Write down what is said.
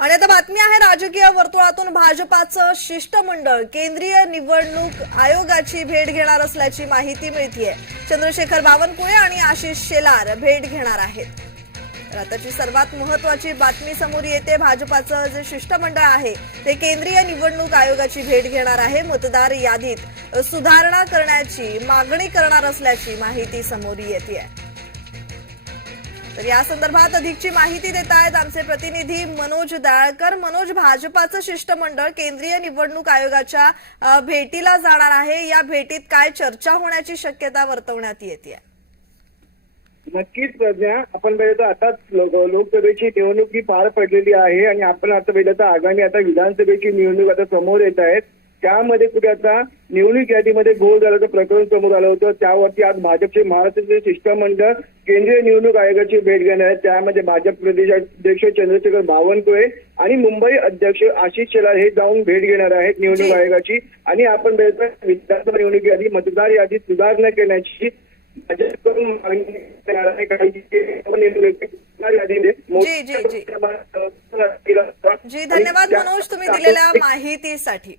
आणि आता बातमी आहे राजकीय वर्तुळातून भाजपाचं शिष्टमंडळ केंद्रीय निवडणूक आयोगाची भेट घेणार असल्याची माहिती मिळतीये. चंद्रशेखर बावनकुळे आणि आशिष शेलार भेट घेणार आहेत. तर आताची सर्वात महत्वाची बातमी समोर येते. भाजपाचं जे शिष्टमंडळ आहे ते केंद्रीय निवडणूक आयोगाची भेट घेणार आहे. मतदार यादीत सुधारणा करण्याची मागणी करणार असल्याची माहिती समोर येते तर या संदर्भात अधिकची माहिती देत आहेत आमचे प्रतिनिधी मनोज दाळकर. मनोज भाजपाचं शिष्टमंडळ केंद्रीय निवडणूक आयोगाच्या भेटीला जाणार आहे. या भेटीत काय चर्चा होण्याची शक्यता वर्तवण्यात येते नक्कीच प्रज्ञा. आपण बघितलं आताच लोकसभेची निवडणूक ही पार पडलेली आहे आणि आपण आता बघितलं तर आगामी आता विधानसभेची निवडणूक आता समोर येत आहेत. त्यामध्ये कुठे आता निवडणूक यादीमध्ये घोळ झाल्याचं प्रकरण समोर आलं होतं. त्यावरती आज भाजपचे महाराष्ट्राचे शिष्टमंडळ केंद्रीय निवडणूक आयोगाची भेट घेणार आहे. त्यामध्ये भाजप प्रदेशाध्यक्ष चंद्रशेखर बावनकुळे आणि मुंबई अध्यक्ष आशिष शेलार हे जाऊन भेट घेणार आहेत निवडणूक. आयोगाची. आणि आपण विधानसभा निवडणूक यादी मतदार यादीत सुधारणा करण्याची भाजपकडून मागणी करणार आहे. जी धन्यवाद मनोज तुम्ही दिलेल्या माहितीसाठी.